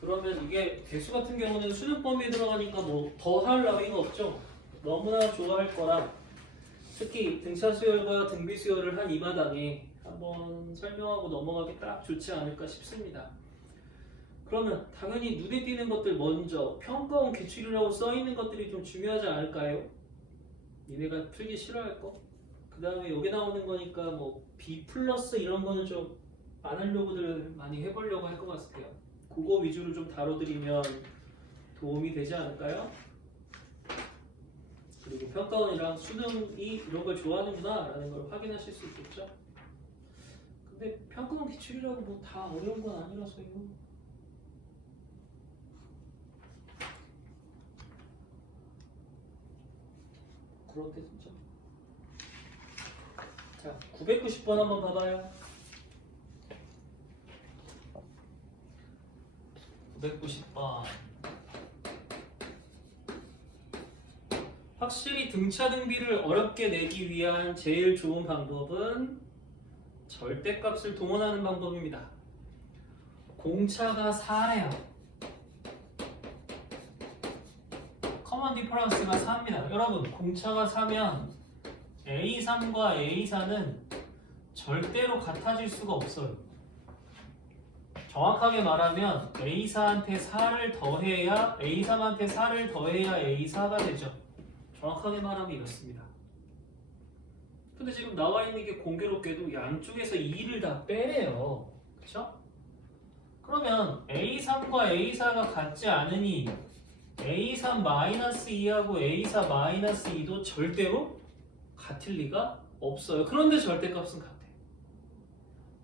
그러면 이게 대수 같은 경우는 수능 범위에 들어가니까 뭐 더 할 나위가 없죠. 너무나 좋아할 거라 특히 등차 수열과 등비 수열을 한 이 마당에 한번 설명하고 넘어가기 딱 좋지 않을까 싶습니다. 그러면 당연히 눈에 띄는 것들 먼저 평가원 기출이라고 써있는 것들이 좀 중요하지 않을까요? 니네가 풀기 싫어할 거? 그 다음에 여기 나오는 거니까 뭐 B 플러스 이런 거는 좀 안 하려고들 많이 해보려고 할 것 같아요. 그거 위주로 좀 다뤄드리면 도움이 되지 않을까요? 그리고 평가원이랑 수능이 이런 걸 좋아하는구나 라는 걸 확인하실 수 있겠죠? 근데 평가원 기출이라고 뭐 다 어려운 건 아니라서요. 그런데 진짜. 자, 990번 한번 봐봐요. 990번. 확실히 등차 등비를 어렵게 내기 위한 제일 좋은 방법은 절대값을 동원하는 방법입니다. 공차가 4래요. 커먼 디퍼런스가 4입니다. 여러분, 공차가 4면 A3과 A4는 절대로 같아질 수가 없어요. 정확하게 말하면 A4한테 4를 더해야 A3한테 4를 더해야 A4가 되죠. 정확하게 말하면 이렇습니다. 근데 지금 나와 있는 게 공교롭게도 양쪽에서 2를 다 빼래요. 그쵸? 그러면 A3과 A4가 같지 않으니 A3-2하고 A4-2도 절대로 같을 리가 없어요. 그런데 절대값은 같아요.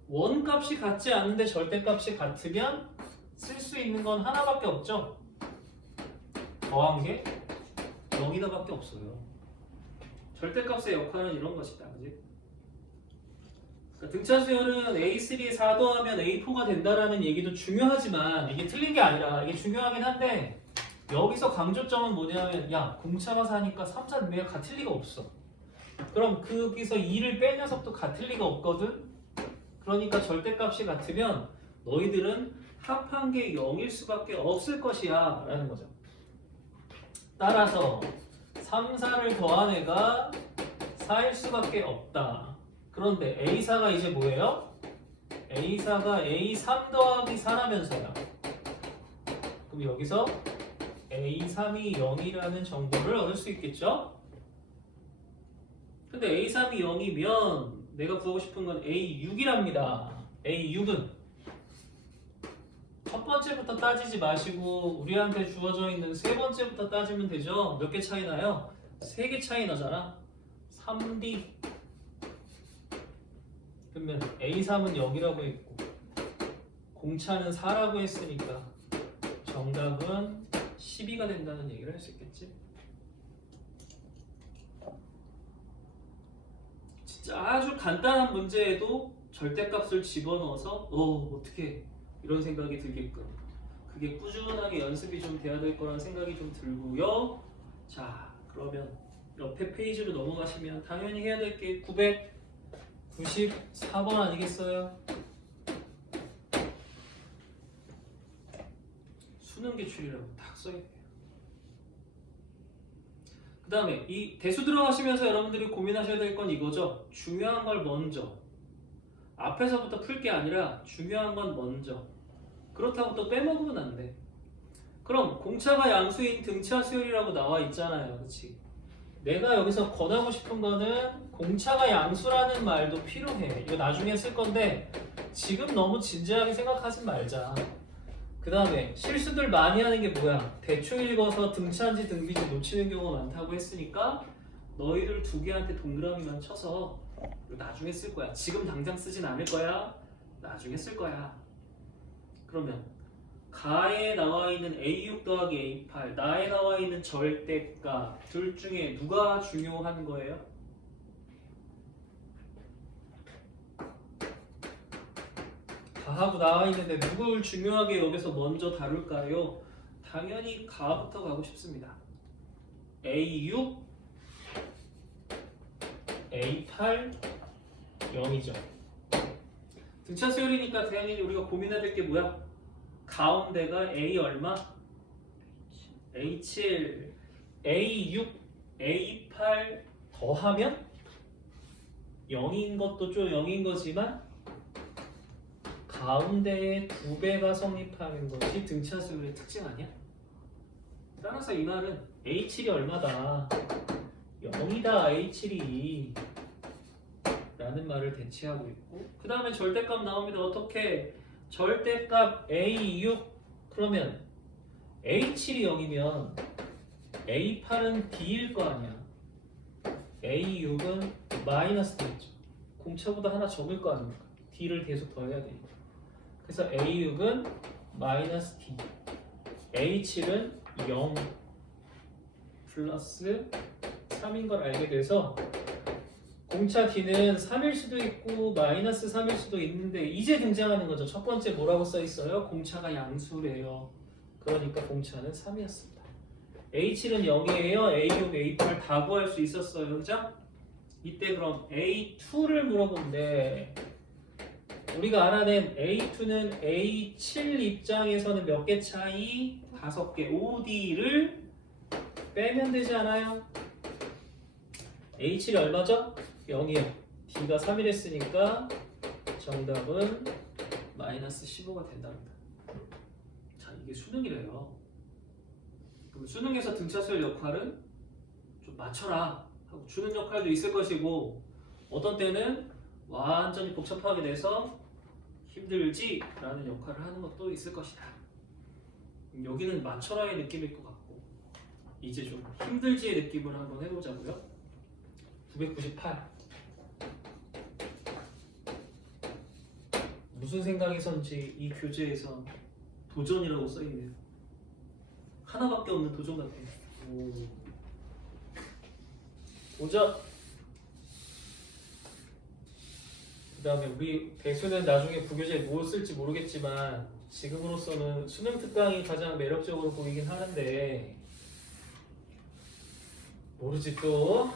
원값이 같지 않은데 절대값이 같으면 쓸 수 있는 건 하나밖에 없죠. 더한 게 0이다밖에 없어요. 절대값의 역할은 이런 것이다. 그지? 그러니까 등차 수열은 A3에 4 더하면 A4가 된다라는 얘기도 중요하지만 이게 틀린 게 아니라 이게 중요하긴 한데 여기서 강조점은 뭐냐면 야 공차가 4니까 3, 4 내가 같을 리가 없어. 그럼 거기서 2를 뺀 녀석도 같을 리가 없거든. 그러니까 절대값이 같으면 너희들은 합한 게 0일 수밖에 없을 것이야 라는 거죠. 따라서 3, 4를 더한 애가 4일 수밖에 없다. 그런데 A4가 이제 뭐예요? A4가 A3 더하기 4라면서요. 그럼 여기서 A3이 0이라는 정보를 얻을 수 있겠죠? 근데 A3이 0이면 내가 구하고 싶은 건 A6이랍니다. A6은 첫 번째부터 따지지 마시고 우리한테 주어져 있는 세 번째부터 따지면 되죠. 몇 개 차이 나요? 3개 차이 나잖아. 3D 그러면 A3은 0이라고 했고 공차는 4라고 했으니까 정답은 12가 된다는 얘기를 할 수 있겠지. 진짜 아주 간단한 문제에도 절대값을 집어넣어서 어떻게 이런 생각이 들게끔 그게 꾸준하게 연습이 좀 돼야 될 거란 생각이 좀 들고요. 자, 그러면 옆에 페이지로 넘어가시면 당연히 해야 될 게 994번 아니겠어요? 수능 기출이라고 딱 써있네요. 그 다음에 이 대수 들어가시면서 여러분들이 고민하셔야 될 건 이거죠. 중요한 걸 먼저 앞에서부터 풀 게 아니라 중요한 건 먼저. 그렇다고 또 빼먹으면 안 돼. 그럼 공차가 양수인 등차 수열이라고 나와 있잖아요. 그치? 내가 여기서 권하고 싶은 거는 공차가 양수라는 말도 필요해. 이거 나중에 쓸 건데 지금 너무 진지하게 생각하지 말자. 그 다음에 실수들 많이 하는 게 뭐야? 대충 읽어서 등차인지 등비인지 놓치는 경우가 많다고 했으니까 너희들 두 개한테 동그라미만 쳐서 나중에 쓸 거야. 지금 당장 쓰진 않을 거야. 나중에 쓸 거야. 그러면 가에 나와 있는 A6 더하기 A8 나에 나와 있는 절대값 둘 중에 누가 중요한 거예요? 가하고 나와 있는데 누굴 중요하게 여기서 먼저 다룰까요? 당연히 가부터 가고 싶습니다. A6, A8, 0이죠. 등차 수열이니까 당연히 우리가 고민해야 될 게 뭐야? 가운데가 A 얼마? A7, A6, A8 더하면 0인 것도 좀 0인 거지만 가운데에 2배가 성립하는 것이 등차수열의 특징 아니야? 따라서 이 말은 A7이 얼마다? 0이다 A7이 라는 말을 대체하고 있고, 그 다음에 절대값 나옵니다. 어떻게? 절대값 A6 그러면 A7이 0이면 A8은 D일 거 아니야. A6은 마이너스 D겠죠. 공차보다 하나 적을 거 아닙니까? D를 계속 더해야 되니까. 그래서 A6은 마이너스 D, A7은 0 플러스 3인 걸 알게 돼서 공차 D는 3일 수도 있고 마이너스 3일 수도 있는데 이제 등장하는 거죠. 첫 번째 뭐라고 써 있어요? 공차가 양수래요. 그러니까 공차는 3이었습니다. A7은 0이에요. A6, A8 다 구할 수 있었어요. 그죠? 이때 그럼 A2를 물어본대. 우리가 알아낸 A2는 A7 입장에서는 몇 개 차이? 5개. OD를 빼면 되지 않아요? A7이 얼마죠? 0이요. D가 3일 했으니까 정답은 마이너스 15가 된답니다. 자, 이게 수능이래요. 그럼 수능에서 등차수열 역할은 좀 맞춰라 하고 주는 역할도 있을 것이고, 어떤 때는 완전히 복잡하게 돼서 힘들지 라는 역할을 하는 것도 있을 것이다. 여기는 맞춰라의 느낌일 것 같고, 이제 좀 힘들지의 느낌을 한번 해보자고요. 998. 무슨 생각에선지 이 교재에서 도전이라고 써있네요. 하나밖에 없는 도전 같아요. 도전! 그 다음에 우리 대수는 나중에 부교재에 뭘 쓸지 모르겠지만 지금으로서는 수능 특강이 가장 매력적으로 보이긴 하는데, 모르지 또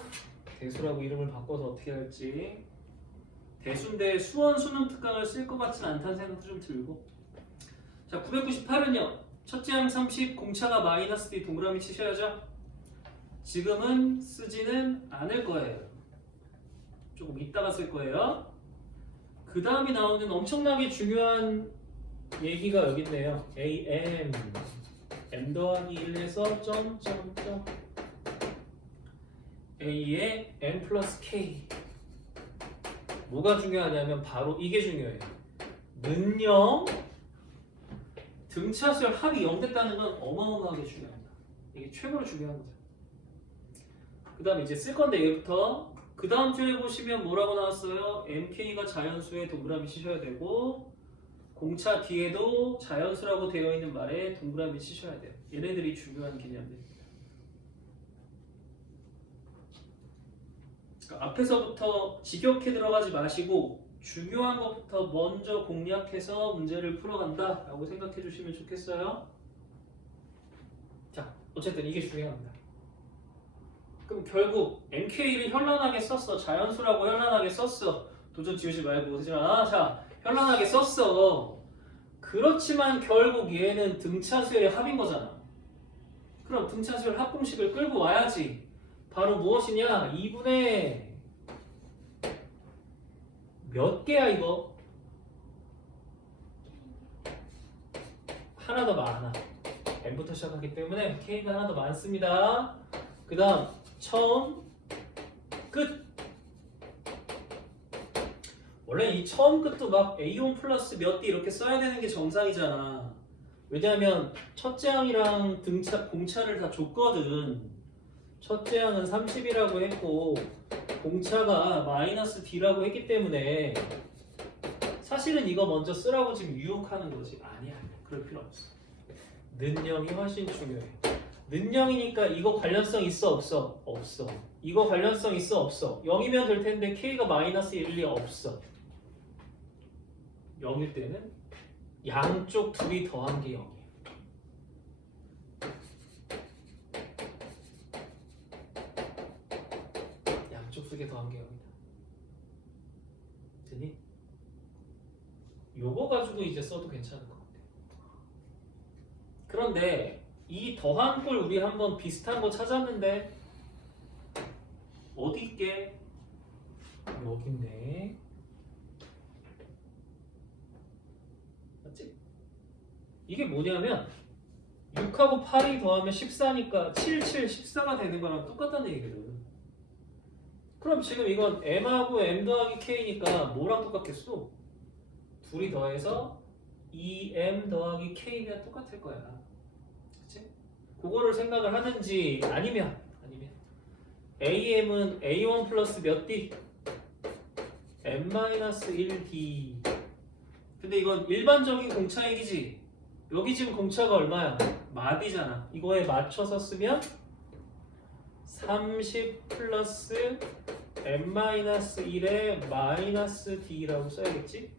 대수라고 이름을 바꿔서 어떻게 할지. 대수인데 수원 수능 특강을 쓸 것 같진 않다는 생각도 좀 들고. 자, 998은요. 첫째 항 30, 공차가 마이너스 D 동그라미 치셔야죠. 지금은 쓰지는 않을 거예요. 조금 이따가 쓸 거예요. 그 다음이 나오는 엄청나게 중요한 얘기가 여기 있네요. AM M 더하기 1에서 점점점 A에 M 플러스 K. 뭐가 중요하냐면 바로 이게 중요해요. 는영 등차수열 합이 0 됐다는 건 어마어마하게 중요합니다. 이게 최고로 중요한 거죠. 그 다음에 이제 쓸 건데 얘부터 그 다음 줄에 보시면 뭐라고 나왔어요? MK가 자연수에 동그라미 치셔야 되고, 공차 뒤에도 자연수라고 되어 있는 말에 동그라미 치셔야 돼요. 얘네들이 중요한 개념들입니다. 그러니까 앞에서부터 직역해 들어가지 마시고 중요한 것부터 먼저 공략해서 문제를 풀어간다 라고 생각해 주시면 좋겠어요. 자, 어쨌든 이게 중요합니다. 그럼 결국 MK를 현란하게 썼어. 자연수라고 현란하게 썼어. 도전 지우지 말고. 그렇지만 자, 현란하게 썼어. 그렇지만 결국 얘는 등차수열의 합인 거잖아. 그럼 등차수열 합공식을 끌고 와야지. 바로 무엇이냐? 2분의 몇 개야 이거? 하나 더 많아. M부터 시작하기 때문에 K가 하나 더 많습니다. 그 다음 처음 끝. 원래 이 처음 끝도 막 A1 플러스 몇 개 이렇게 써야 되는 게 정상이잖아. 왜냐하면 첫째 항이랑 공차를 다 줬거든. 첫째 항은 30이라고 했고 공차가 마이너스 D라고 했기 때문에 사실은 이거 먼저 쓰라고 지금 유혹하는 거지. 아니야, 그럴 필요 없어. 는영이 훨씬 중요해. 는영이니까 이거 관련성 있어 없어? 없어. 이거 관련성 있어 없어? 0이면 될 텐데 K가 마이너스 1이 없어. 0일 때는 양쪽 둘이 더한 게 0이야. 양쪽 두 개 더한 게 0이다. 됐니? 요거 가지고 이제 써도 괜찮을 것 같아. 그런데 이 더한 꼴 우리 한번 비슷한 거 찾았는데 어디 있게? 여기 있네. 맞지? 이게 뭐냐면 6하고 8이 더하면 14니까 7, 7, 14가 되는 거랑 똑같다는 얘기거든. 그럼 지금 이건 m하고 m 더하기 k니까 뭐랑 똑같겠어? 둘이 더해서 2m 더하기 k면 똑같을 거야. 그치? 그거를 생각을 하든지 아니면 am은 a1 플러스 몇 d? m-1d. 근데 이건 일반적인 공차익이지. 여기 지금 공차가 얼마야? 마디잖아. 이거에 맞춰서 쓰면 30 플러스 m-1에 마이너스 d라고 써야겠지?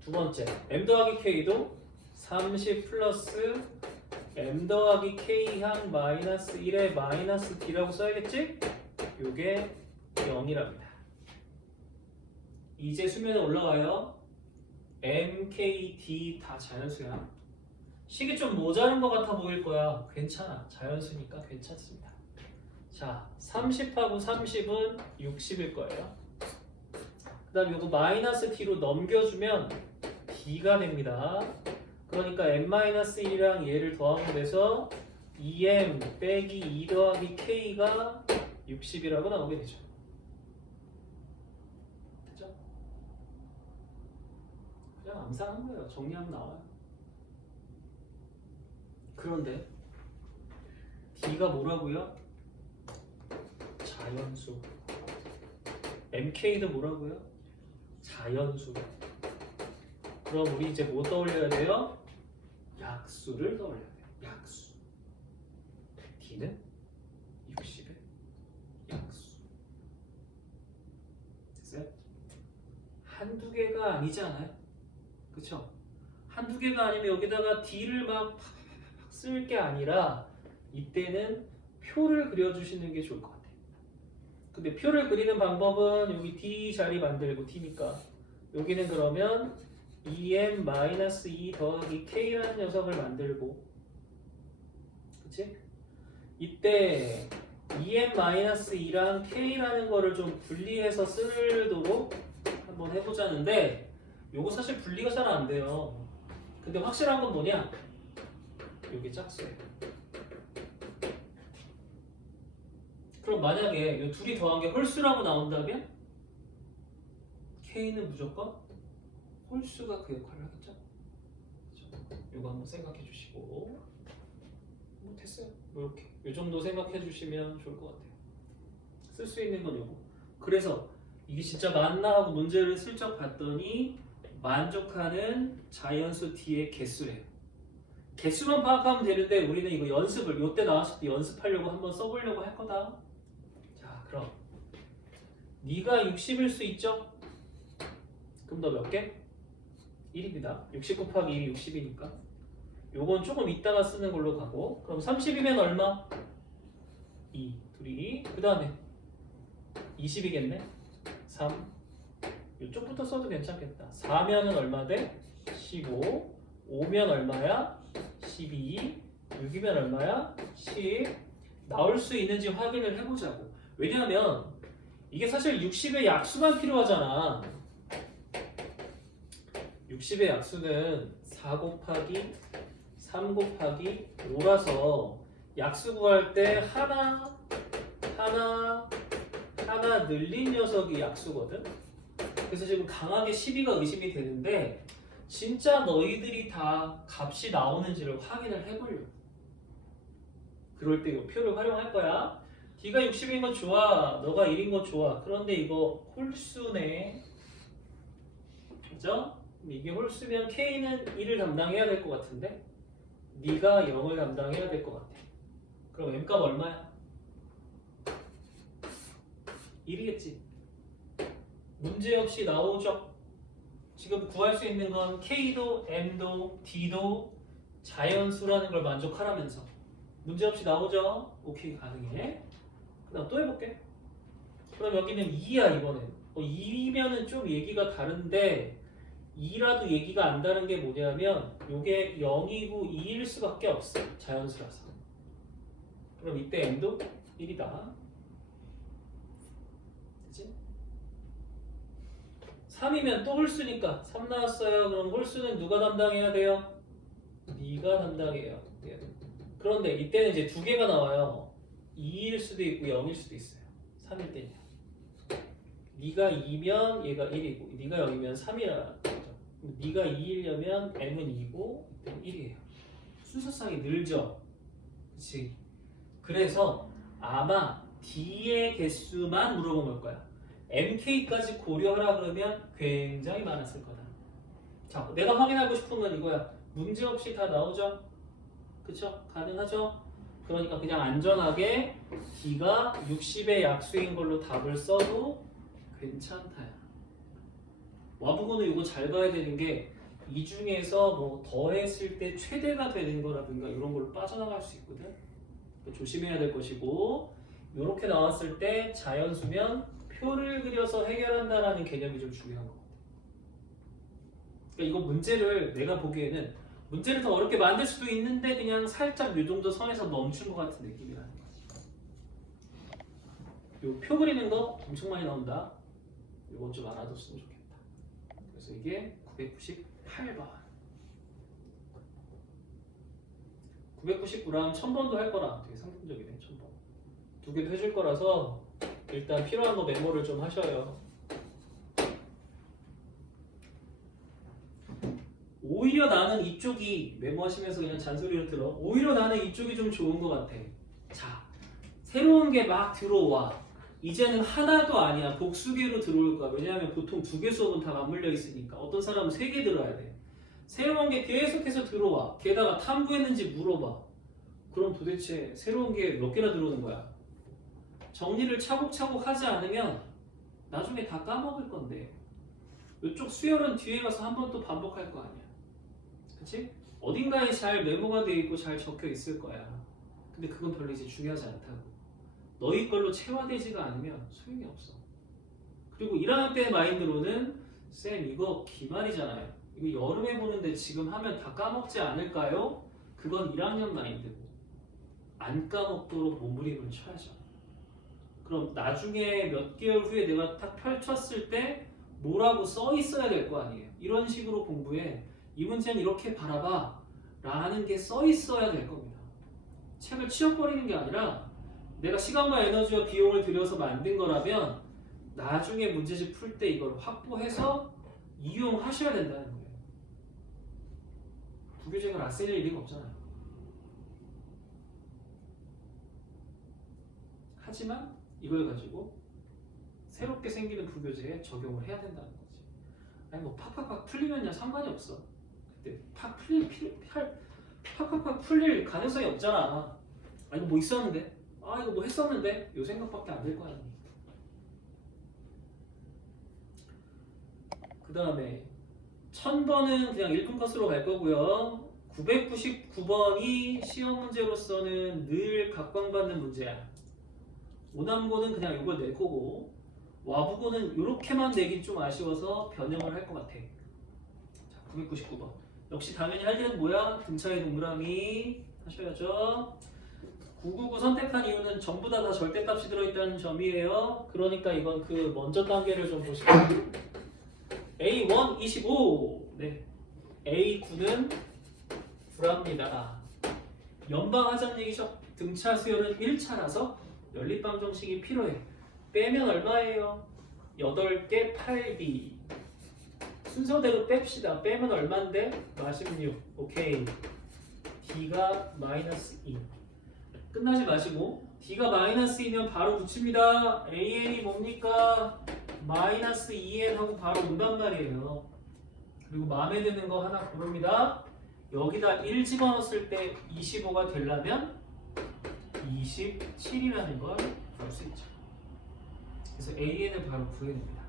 두 번째, m 더하기 k도 30 플러스 m 더하기 k항 마이너스 1에 마이너스 d라고 써야겠지? 요게 0이랍니다. 이제 수면에 올라가요. m, k, d 다 자연수야. 식이 좀 모자른 것 같아 보일 거야. 괜찮아. 자연수니까 괜찮습니다. 자, 30하고 30은 60일 거예요. 그 다음 요거 마이너스 d로 넘겨주면 d가 됩니다. 그러니까 m-1이랑 얘를 더하면 돼서 2m 빼기 2 더하기 k가 60이라고 나오게 되죠. 됐죠? 그냥 암산한 거예요. 정리하면 나와요. 그런데 d가 뭐라고요? 자연수. mk도 뭐라고요? 자연수. 그럼 우리 이제 뭐 떠올려야 돼요? 약수를 떠올려야 돼요. 약수. d는 60의 약수. 됐어요? 한두 개가 아니지 않아요? 그쵸? 한두 개가 아니면 여기다가 d를 막 쓸 게 아니라 이때는 표를 그려주시는 게 좋을 것 같아요. 근데 표를 그리는 방법은 여기 d 자리 만들고 t니까 여기는 그러면 2m-2 더하기 k라는 녀석을 만들고, 그치? 이때 2m-2랑 k라는 거를 좀 분리해서 쓰도록 한번 해보자는데 요거 사실 분리가 잘 안 돼요. 근데 확실한 건 뭐냐? 요게 짝수예요. 그럼 만약에 이 둘이 더한 게 홀수라고 나온다면 k는 무조건 홀수가 그 역할을 하겠죠? 이거 한번 생각해 주시고, 뭐 됐어요. 이렇게 이 정도 생각해 주시면 좋을 것 같아요. 쓸 수 있는 건 이거. 그래서 이게 진짜 맞나 하고 문제를 슬쩍 봤더니 만족하는 자연수 d의 개수래요. 개수만 파악하면 되는데 우리는 이거 연습을 이때 나왔을 때 연습하려고 한번 써보려고 할 거다. 자, 그럼 네가 60일 수 있죠? 그럼 너 몇 개? 1입니다. 60 곱하기 1이 60이니까 요건 조금 이따가 쓰는 걸로 가고, 그럼 30이면 얼마? 2, 둘이. 그 다음에 20이겠네? 3. 이쪽부터 써도 괜찮겠다. 4면은 얼마 돼? 15. 5면 얼마야? 12. 6이면 얼마야? 10. 나올 수 있는지 확인을 해보자고. 왜냐하면 이게 사실 60의 약수만 필요하잖아. 60의 약수는 4 곱하기 3 곱하기 5라서 약수 구할 때 하나 늘린 녀석이 약수거든. 그래서 지금 강하게 12가 의심이 되는데 진짜 너희들이 다 값이 나오는지를 확인을 해보려고. 그럴 때 이 표를 활용할 거야. d가 60인 건 좋아. 너가 1인 건 좋아. 그런데 이거 홀수네. 그죠? 이게 홀수면 k는 1을 담당해야 될 것 같은데 네가 0을 담당해야 될 것 같아. 그럼 m값 얼마야? 1이겠지. 문제없이 나오죠. 지금 구할 수 있는 건 k도 m도 d도 자연수라는 걸 만족하라면서 문제없이 나오죠. 오케이, 가능해. 그 다음 또 해볼게. 그럼 여기는 2야 이번엔. 2면은 좀 얘기가 다른데 2라도 얘기가 안다는 게 뭐냐면 요게 0이고 2일 수밖에 없어. 자연수라서. 그럼 이때 n도 1이다. 그치? 3이면 또 홀수니까 3 나왔어요. 그럼 홀수는 누가 담당해야 돼요? 네가 담당해요. 그런데 이때는 이제 두 개가 나와요. 2일 수도 있고 0일 수도 있어요. 3일 때는. 네가 2면 얘가 1이고 네가 0이면 3이라는 거죠. 네가 2이려면 m은 2고 이때는 1이에요. 순서상이 늘죠. 그치? 그래서 아마 D의 개수만 물어본 걸 거야. MK까지 고려하라 그러면 굉장히 많았을 거다. 자, 내가 확인하고 싶은 건 이거야. 문제없이 다 나오죠? 그쵸? 가능하죠? 그러니까 그냥 안전하게 D가 60의 약수인 걸로 답을 써도 괜찮다야. 와보고는 이거 잘 봐야 되는 게 이 중에서 뭐 더했을 때 최대가 되는 거라든가 이런 걸로 빠져나갈 수 있거든. 조심해야 될 것이고 이렇게 나왔을 때 자연수면 표를 그려서 해결한다라는 개념이 좀 중요한 것 같아. 그러니까 이거 문제를 내가 보기에는 문제를 더 어렵게 만들 수도 있는데 그냥 살짝 요 정도 선에서 멈춘 것 같은 느낌이라는 거지. 요 표 그리는 거 엄청 많이 나온다. 이건 좀 알아뒀으면 좋겠다. 그래서 이게 998번. 999랑 1000번도 할 거라 되게 상품적이네. 1000번. 두 개도 해줄 거라서 일단 필요한 거 메모를 좀 하셔요. 오히려 나는 이쪽이 메모하시면서 그냥 잔소리를 들어. 오히려 나는 이쪽이 좀 좋은 것 같아. 자, 새로운 게 막 들어와. 이제는 하나도 아니야. 복수계로 들어올 거야. 왜냐하면 보통 두 개 수업은 다 맞물려 있으니까. 어떤 사람은 세 개 들어야 돼. 새로운 게 계속해서 들어와. 게다가 탐구했는지 물어봐. 그럼 도대체 새로운 게 몇 개나 들어오는 거야? 정리를 차곡차곡 하지 않으면 나중에 다 까먹을 건데 이쪽 수열은 뒤에 가서 한 번 또 반복할 거 아니야. 그치? 어딘가에 잘 메모가 돼 있고 잘 적혀 있을 거야. 근데 그건 별로 이제 중요하지 않다고. 너희 걸로 체화되지가 않으면 소용이 없어. 그리고 1학년 때 마인드로는 쌤 이거 기말이잖아요. 이거 여름에 보는데 지금 하면 다 까먹지 않을까요? 그건 1학년 마인드고 안 까먹도록 몸부림을 쳐야죠. 그럼 나중에 몇 개월 후에 내가 딱 펼쳤을 때 뭐라고 써 있어야 될 거 아니에요. 이런 식으로 공부해. 이 문제는 이렇게 바라봐 라는 게 써 있어야 될 겁니다. 책을 치워버리는 게 아니라 내가 시간과 에너지와 비용을 들여서 만든 거라면 나중에 문제집 풀 때 이걸 확보해서 이용하셔야 된다는 거예요. 부교재가 라셀일 리가 없잖아요. 하지만 이걸 가지고 새롭게 생기는 부교재에 적용을 해야 된다는 거지. 아니 뭐 팍팍팍 풀리면야 상관이 없어. 그때 팍팍팍 풀릴 가능성이 없잖아. 아니 뭐 있었는데, 아 이거 뭐 했었는데 요 생각밖에 안 될 거 아니니. 그 다음에 1000번은 그냥 1분 컷으로 갈 거고요. 999번이 시험 문제로서는 늘 각광받는 문제야. 오남고는 그냥 이걸 낼 거고 와부고는 이렇게만 내긴 좀 아쉬워서 변형을 할 것 같아. 자, 999번. 역시 당연히 할 일은 뭐야? 등차의 동그라미 하셔야죠. 999 선택한 이유는 전부 다 절대값이 들어있다는 점이에요. 그러니까 이건 그 먼저 단계를 좀 보시고 A1 25. 네. A9는 불합니다. 연방하자는 얘기죠. 등차 수열은 1차라서 연립방 정식이 필요해. 빼면 얼마예요? 8개 8B. 순서대로 뺍시다. 빼면 얼만데? 46. 오케이. D가 마이너스 2. 끝나지 마시고 D가 마이너스 2면 바로 붙입니다. AN이 뭡니까? 마이너스 2N 하고 바로 온단 말이에요. 그리고 마음에 드는 거 하나 고릅니다. 여기다 1 집어넣었을 때 25가 되려면 27이라는 걸 볼 수 있죠. 그래서 AN을 바로 구해냅니다.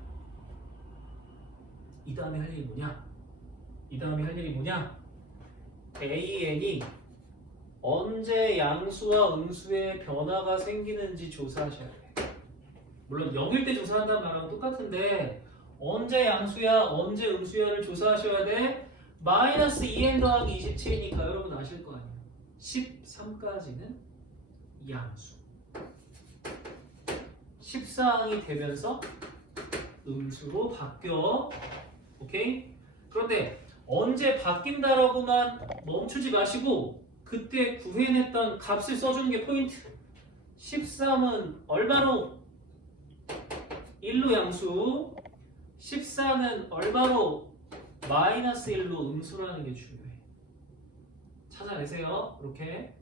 이 다음에 할 일이 뭐냐? AN이 언제 양수와 음수의 변화가 생기는지 조사하셔야 돼요. 물론 0일 때 조사한다는 말하고 똑같은데 언제 양수야, 언제 음수야를 조사하셔야 돼? 마이너스 2n 더하기 27이니까 여러분 아실 거 아니에요. 13까지는 양수. 14항이 되면서 음수로 바뀌어. 오케이? 그런데 언제 바뀐다라고만 멈추지 마시고 그때 구해냈던 값을 써주는 게 포인트. 13은 얼마로? 1로 양수. 14는 얼마로? 마이너스 1로 음수라는 게 중요해. 찾아내세요. 이렇게.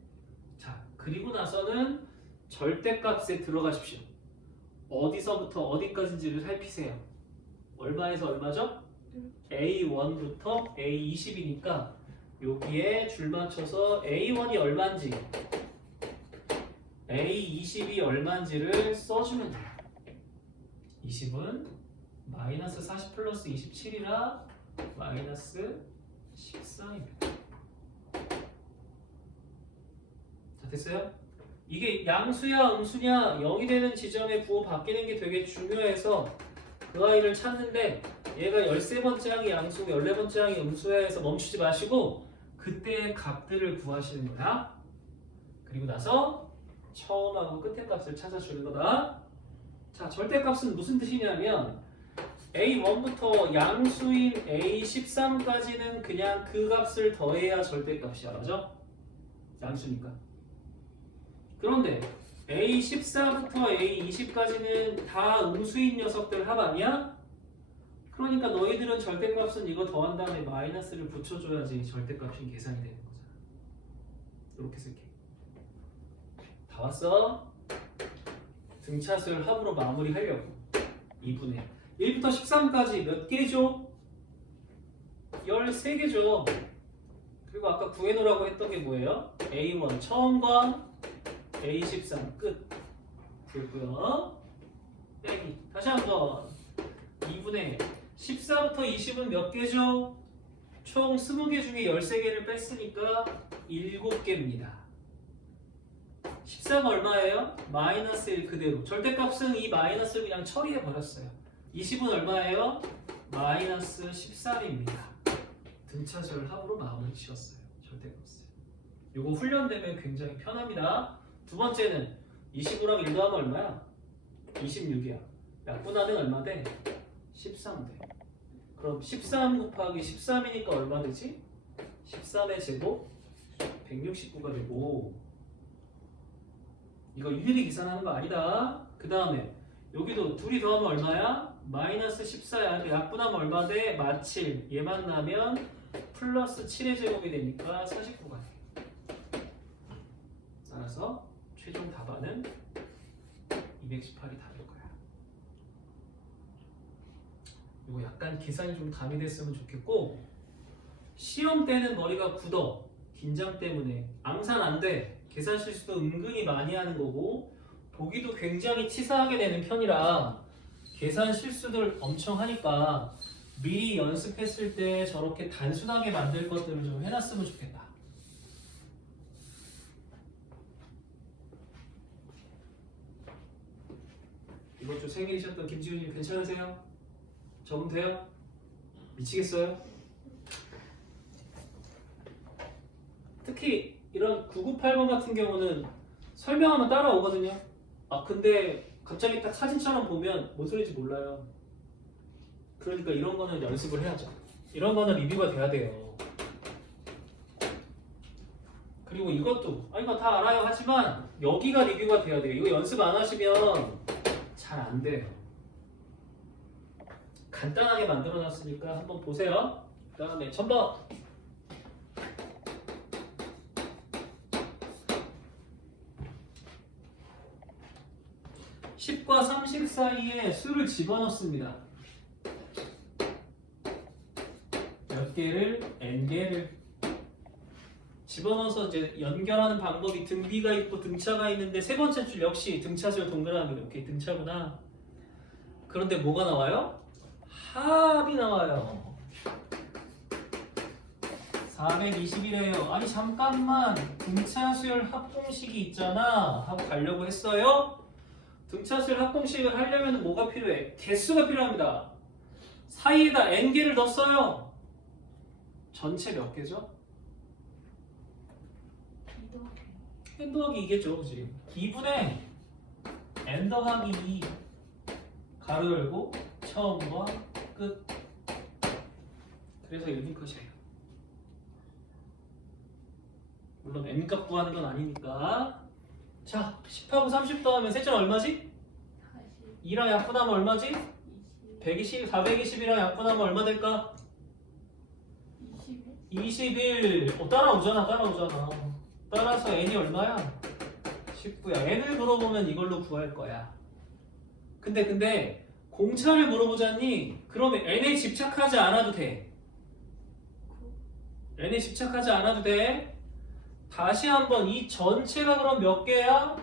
자, 그리고 나서는 절대값에 들어가십시오. 어디서부터 어디까지인지를 살피세요. 얼마에서 얼마죠? A1부터 A20이니까 여기에 줄 맞춰서 A1이 얼마인지 A20이 얼마인지를 써주면 돼요. 20은 마이너스 40 플러스 27이라 마이너스 14입니다. 자, 됐어요? 이게 양수야 음수냐 0이 되는 지점에 부호 바뀌는 게 되게 중요해서 그 아이를 찾는데 얘가 13번째 항이 양수고 14번째 항이 음수야 해서 멈추지 마시고 그때의 값들을 구하시는 거야. 그리고 나서 처음하고 끝의 값을 찾아주는 거다. 자, 절대값은 무슨 뜻이냐면 A1부터 양수인 A13까지는 그냥 그 값을 더해야 절대값이야. 맞아? 양수니까. 그런데 A14부터 A20까지는 다 음수인 녀석들 합 아니야? 그러니까 너희들은 절대값은 이거 더한 다음에 마이너스를 붙여줘야지 절대값이 계산이 되는 거잖아. 이렇게 쓸게. 다 왔어? 등차수열 합으로 마무리하려고. 2분의 1부터 13까지 몇 개죠? 13개죠. 그리고 아까 구해놓으라고 했던 게 뭐예요? A1 처음과 A13 끝. 됐고요. 빼기. 다시 한번 2분의 14부터 20은 몇 개죠? 총 20개 중에 13개를 뺐으니까 7개입니다. 14가 얼마예요? 마이너스 1 그대로. 절대값은 이 마이너스를 그냥 처리해 버렸어요. 20은 얼마예요? 마이너스 13입니다. 등차수열 합으로 마무리 지었어요. 절대값을. 이거 훈련되면 굉장히 편합니다. 두 번째는 25랑 1 더하면 얼마야? 26이야. 약분하면 얼마 돼? 13 돼. 그럼 13 곱하기 13이니까 얼마 되지? 13의 제곱 169가 되고 이거 일일이 계산하는 거 아니다. 그 다음에 여기도 둘이 더하면 얼마야? 마이너스 14야. 약분하면 얼마 돼? 마7. 얘만 나면 플러스 7의 제곱이 되니까 49가 돼. 따라서 최종 답안은 218이 답일 거야. 이거 약간 계산이 좀 가미됐으면 좋겠고 시험 때는 머리가 굳어. 긴장 때문에 앙산 안 돼. 계산 실수도 은근히 많이 하는 거고 보기도 굉장히 치사하게 되는 편이라 계산 실수들 엄청 하니까 미리 연습했을 때 저렇게 단순하게 만들 것들을 좀 해놨으면 좋겠다. 이번 주 생일이셨던 김지훈님 괜찮으세요? 적응 돼요? 미치겠어요? 특히 이런 9980 같은 경우는 설명하면 따라오거든요. 아 근데 갑자기 딱 사진처럼 보면 뭔 소리인지 몰라요. 그러니까 이런 거는 연습을 해야죠. 이런 거는 리뷰가 돼야 돼요. 그리고 이것도 이거 다 알아요 하지만 여기가 리뷰가 돼야 돼요. 이거 연습 안 하시면 잘 안 돼요. 간단하게 만들어놨으니까 한번 보세요. 그 다음에 첨번 10과 30 사이에 수를 집어넣습니다. 몇 개를? n개를 집어넣어서 이제 연결하는 방법이 등비가 있고 등차가 있는데 세 번째 줄 역시 등차수열 동그라미 이렇게 등차구나. 그런데 뭐가 나와요? 합이 나와요. 421이에요. 아니 잠깐만 등차수열 합공식이 있잖아 하고 가려고 했어요. 등차수열 합공식을 하려면 뭐가 필요해? 개수가 필요합니다. 사이에다 n개를 넣었어요. 전체 몇 개죠? n 더하기 2개죠. 그치? 2분의 n 더하기 2 가로 열고 처음과 끝. 그래서 1분 컷이에요. 물론 n값 구하는 건 아니니까. 자, 10하고 30 더하면 셋째는 얼마지? 2랑 약분하면 얼마지? 120, 420이랑 약분하면 얼마 될까? 21. 따라오잖아. 따라서 n이 얼마야? 19야. n을 물어보면 이걸로 구할 거야. 근데 공차를 물어보자니 그러면 n에 집착하지 않아도 돼. n에 집착하지 않아도 돼. 다시 한번 이 전체가 그럼 몇 개야?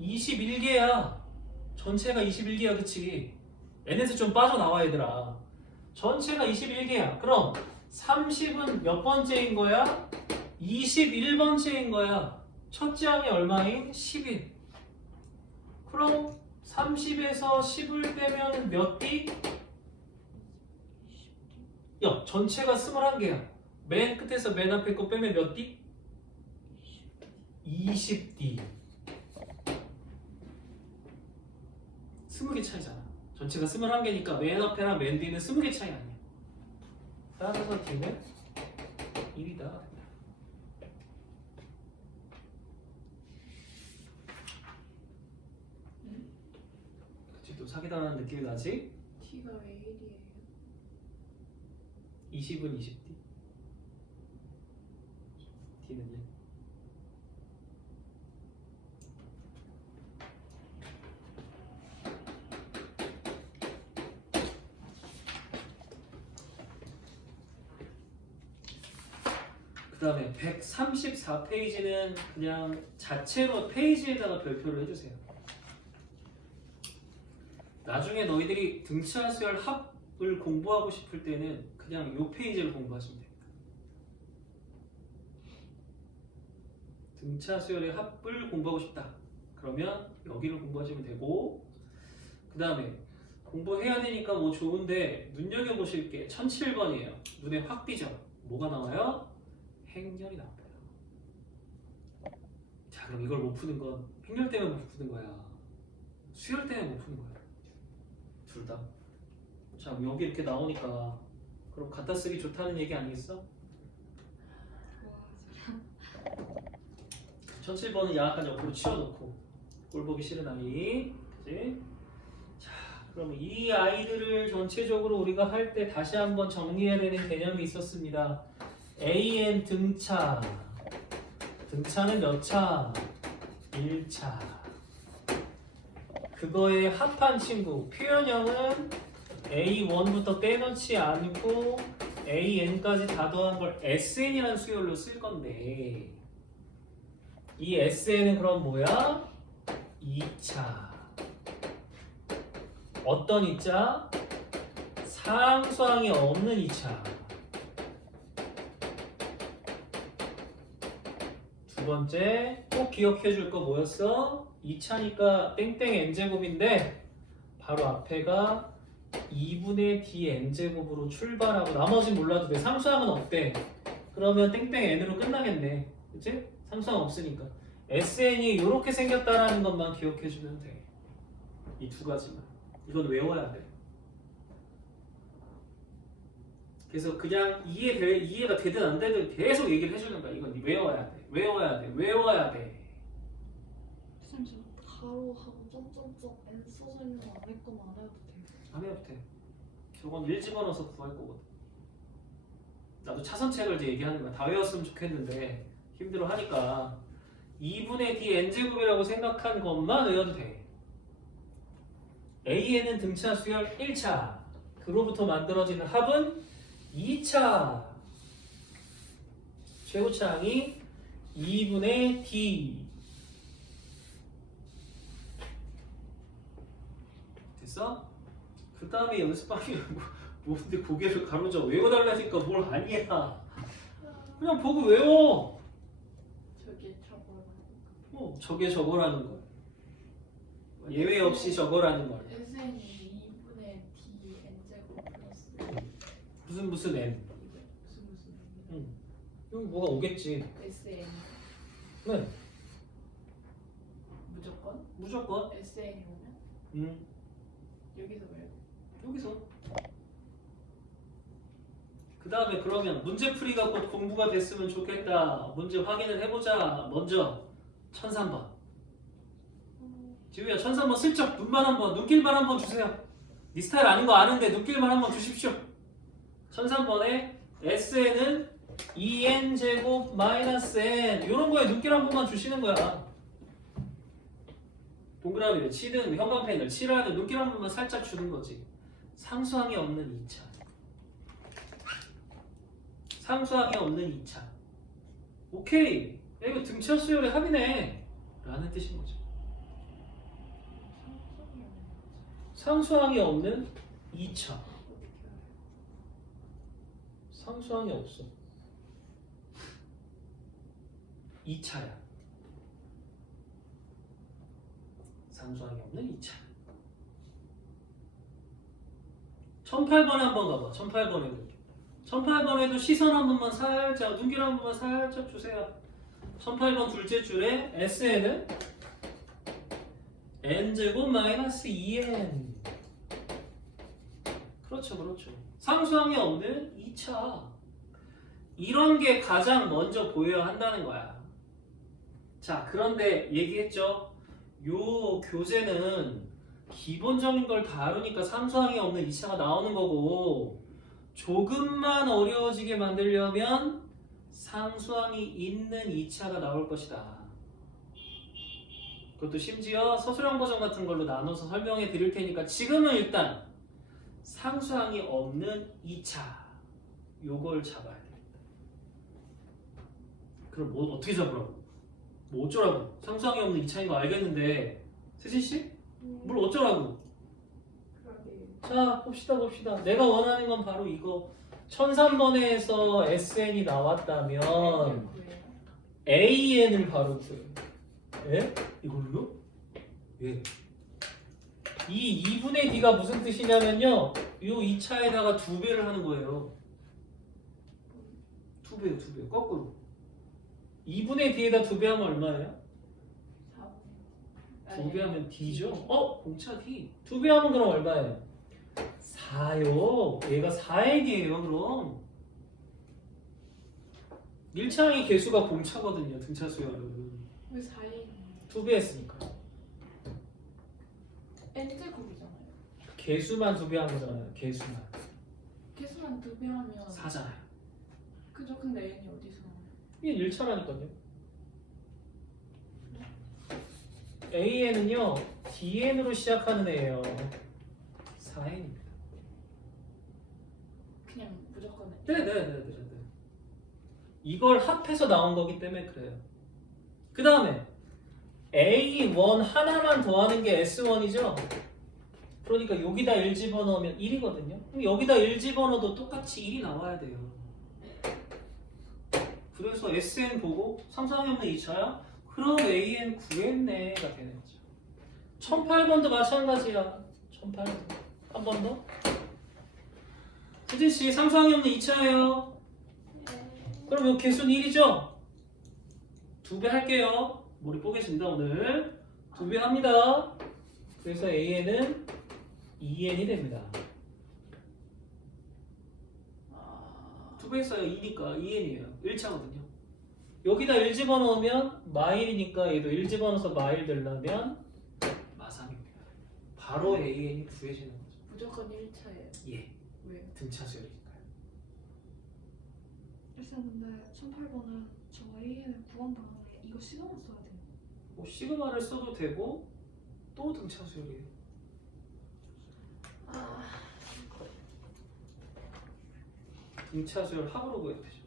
21개야. 전체가 21개야. 그치? n에서 좀 빠져나와 얘들아. 전체가 21개야. 그럼 30은 몇 번째인 거야? 21번째인 거야. 첫째 항이 얼마인? 11. 그럼 30에서 10을 빼면 몇 D? 야, 전체가 21개야. 맨 끝에서 맨 앞에 거 빼면 몇 D? 20D. 20개 차이잖아. 전체가 21개니까 맨 앞에랑 맨 뒤는 20개 차이 아니야. 따라서 D는 1이다. 그치, 또 사기당하는 느낌이 나지? T가 왜 1이에요? 20은 20D. D는 1. 그 다음에 134페이지는 그냥 자체로 페이지에다가 별표를 해주세요. 나중에 너희들이 등차수열 합을 공부하고 싶을 때는 그냥 이 페이지를 공부하시면 됩니다. 등차수열의 합을 공부하고 싶다. 그러면 여기를 공부하시면 되고, 그 다음에 공부해야 되니까 뭐 좋은데 눈여겨보실 게 1007번이에요. 눈에 확 띄죠? 뭐가 나와요? 행렬이 나와요. 자, 그럼 이걸 못 푸는 건 행렬 때문에 못 푸는 거야. 수열 때문에 못 푸는 거야. 둘 다. 자, 여기 이렇게 나오니까 그럼 갖다 쓰기 좋다는 얘기 아니겠어? 1007번은 약간 옆으로 치워놓고 꼴 보기 싫은 아이. 그치? 자, 그럼 이 아이들을 전체적으로 우리가 할 때 다시 한번 정리해야 되는 개념이 있었습니다. AN 등차. 등차는 몇 차? 1차. 그거의 합한 친구. 표현형은 A1부터 떼놓지 않고 AN까지 다 더한 걸 SN이라는 수열로 쓸 건데, 이 SN은 그럼 뭐야? 2차. 어떤 2차? 상수항이 없는 2차. 두 번째, 꼭 기억해 줄 거 뭐였어? 2차니까 땡땡 n제곱인데 바로 앞에가 2분의 dn제곱으로 출발하고 나머지는 몰라도 돼. 상수항은 없대. 그러면 땡땡 n으로 끝나겠네. 그치? 상수항 없으니까. SN이 이렇게 생겼다라는 것만 기억해 주면 돼. 이 두 가지만. 이건 외워야 돼. 그래서 그냥 이해가 되든 안 되든 계속 얘기를 해주는 거야. 이건 외워야 돼. 외워야 돼. 선생님, 가로하고 점점점 N 써서는 안 할 거면 안 해도 돼요. 안 해도 돼. 저건 1 집어넣어서 구할 거거든. 나도 차선책을 이제 얘기하는 거야. 다 외웠으면 좋겠는데 힘들어 하니까 2분의 d n제곱이라고 생각한 것만 외워도 돼. AN은 등차 수열 1차. 그로부터 만들어지는 합은 2차. 최고차항이 2분의 d. 됐어? 그 다음에 연습방이 뭔데 고개를 가로져 외워달라니까 뭘 아니야. 그냥 보고 외워. 저게 저거. 저게 저거라는 거야. 예외 없이 저거라는 거야. SN이 2분의 D N제곱 무슨 n. 무슨 여기 뭐가 오겠지. SN 네. 무조건. SN이 오면 여기서 왜? 여기서. 그 다음에 그러면 문제풀이가 곧 공부가 됐으면 좋겠다. 문제 확인을 해보자. 먼저 1003번. 지우야 1003번 슬쩍 눈만 한번 눈길만 한번 주세요. 네 스타일 아닌 거 아는데 눈길만 한번 주십시오. 1003번에 SN은 2n 제곱 마이너스 n 이런 거에 눈길 한 번만 주시는 거야. 동그라미를 치든 형광펜을 칠하든 눈길 한 번만 살짝 주는 거지. 상수항이 없는 2차. 상수항이 없는 2차. 오케이. 야, 이거 등차 수열의 합이네. 라는 뜻인 거죠. 상수항이 없는 2차. 상수항이 없어. 2차야. 상수항이 없는 2차. 1008번에 한번 가봐. 1008번에도 시선 한 번만 살짝, 눈길 한 번만 살짝 주세요. 1008번 둘째 줄에 SN은 n제곱 마이너스 2n. 그렇죠. 상수항이 없는 2차. 이런 게 가장 먼저 보여야 한다는 거야. 자, 그런데 얘기했죠. 요 교재는 기본적인 걸 다루니까 상수항이 없는 2차가 나오는 거고, 조금만 어려워지게 만들려면 상수항이 있는 2차가 나올 것이다. 그것도 심지어 서술형 버전 같은 걸로 나눠서 설명해 드릴 테니까 지금은 일단 상수항이 없는 2차 요걸 잡아야 됩니다. 그럼 뭐 어떻게 잡으라고? 뭐 어쩌라고? 상수항이 없는 2차인 거 알겠는데 세진씨? 뭘 어쩌라고? 자 봅시다. 내가 원하는 건 바로 이거. 1003번에서 SN이 나왔다면 AN을 바로 구해. 예? 이걸로? 예. 이 2분의 D가 무슨 뜻이냐면요. 요 2차에다가 2배를 하는 거예요. 2배요. 거꾸로. 2분의 D에다 2배 하면 얼마예요? 2배 하면 D죠? 공차 D. 2배 하면 그럼 얼마예요? 4요. 얘가 4의 D예요, 그럼. 1차항의 개수가 공차거든요, 등차 수열은. 왜 4인? 2배 했으니까. n제곱이잖아요. 개수만 2배 한 거잖아요, 개수만. 개수만 2배 하면 4잖아요. 그죠? 근데 n이 어디서 나와요? 이게 1차라니까요. AN은요, DN으로 시작하는 애예요. 4N입니다. 그냥 무조건 네. 이걸 합해서 나온 거기 때문에 그래요. 그 다음에 A1 하나만 더하는 게 S1이죠? 그러니까 여기다 1 집어넣으면 1이거든요. 그럼 여기다 1 집어넣어도 똑같이 1이 나와야 돼요. 그래서 SN 보고 상수항이 없는 2차야? 그럼 AN 구했네가 되는 거죠. 1008번도 마찬가지야. 1008번. 한 번 더. 수진씨 상수항이 없는 2차예요. 그럼 요 개수는 1이죠? 2배 할게요. 머리 뽀개진다 오늘. 2배 합니다. 그래서 AN은 2N이 됩니다. 2배 했어요. 2니까 2N이에요. 1차거든요. 여기다 1 집어넣으면 마일이니까 얘도 1 집어넣어서 마일 되려면 마삼입니다. 바로 AN이 구해지는 거죠. 무조건 1차예요. 예. 왜요? 등차 수열이니까요. 일단 근데 1008번은 저 A를 구한 다음에 이거 시간을 써야 돼요. 뭐 시그마를 써도 되고 또 등차 수열이에요. 등차 수열 합으로 구해야 되죠.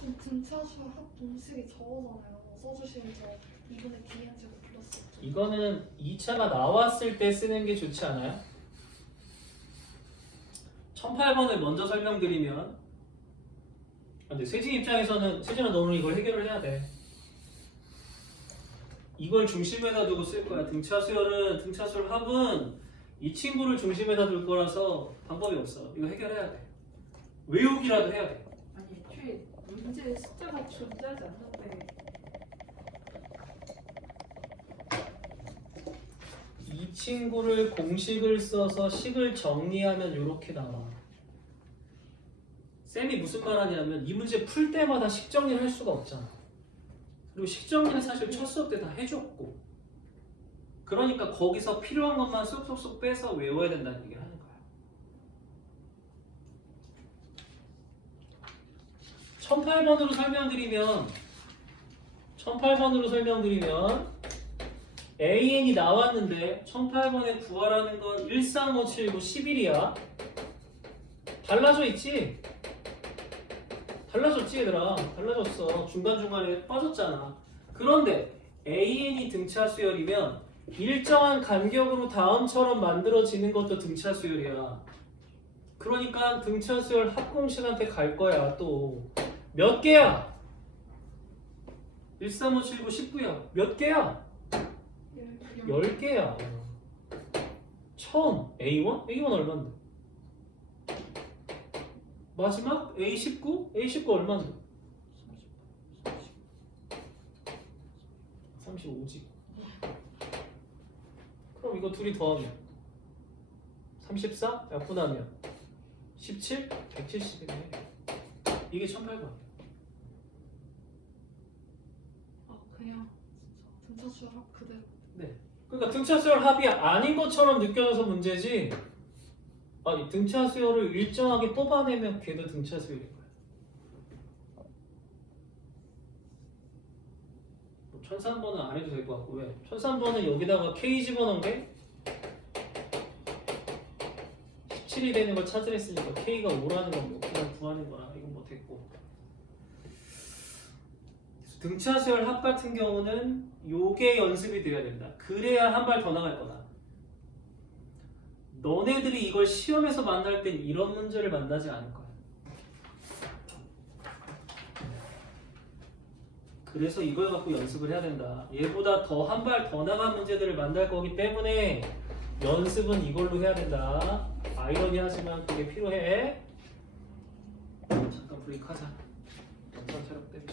지금 등차수 합 공식이 저거잖아요. 써주시면 저 2분의 Dn 제곱 플러스 이거는 2차가 나왔을 때 쓰는 게 좋지 않아요? 1008번을 먼저 설명드리면 근데 세진 입장에서는 세진아 너는 이걸 해결을 해야 돼. 이걸 중심에다 두고 쓸 거야. 등차 수열은 등차 수열 합은 이 친구를 중심에다 둘 거라서 방법이 없어. 이거 해결해야 돼. 외우기라도 해야 돼. 아니 애초에 문제에 숫자가 존재하지 않는데 이 친구를 공식을 써서 식을 정리하면 이렇게 나와. 쌤이 무슨 말 하냐면 이 문제 풀 때마다 식 정리를 할 수가 없잖아. 그리고 식 정리는 사실 첫 수업 때 다 해줬고, 그러니까 거기서 필요한 것만 쏙쏙쏙 빼서 외워야 된다는 얘기를 하는 거야. 1008번으로 설명드리면 AN이 나왔는데 1008번에 구하라는 건 13579 11이야. 달라져 있지? 달라졌지 얘들아. 달라졌어. 중간중간에 빠졌잖아. 그런데 AN이 등차 수열이면 일정한 간격으로 다음처럼 만들어지는 것도 등차 수열이야. 그러니까 등차 수열 합공식한테 갈 거야. 또 몇 개야? 13579 19야. 몇 개야? 10개야. 1000 A1? A1 얼마인데? 마지막 A19? A19 얼마인데? 35지. 그럼 이거 둘이 더하면 34? 약분하면 17? 170이네. 이게 1008번. 아 그냥 진짜 등차 수열 합 그대로. 네. 그러니까 등차 수열 합이 아닌 것처럼 느껴져서 문제지. 아니 등차 수열을 일정하게 뽑아내면 걔도 등차 수열인 거야. 1003번은 안 해도 될 것 같고, 왜? 1003번은 여기다가 K 집어넣은 게 17이 되는 걸 찾으랬으니까 K가 5라는 건 뭐 그냥 구하는 거라 이건 뭐 됐고. 등차 수열 합 같은 경우는 요게 연습이 돼야 된다. 그래야 한 발 더 나갈 거다. 너네들이 이걸 시험에서 만날 땐 이런 문제를 만나지 않을 거야. 그래서 이걸 갖고 연습을 해야 된다. 얘보다 더 한 발 더 나간 문제들을 만날 거기 때문에 연습은 이걸로 해야 된다. 아이러니하지만 그게 필요해. 잠깐 브레이크 하자. 영상 촬영 때문에.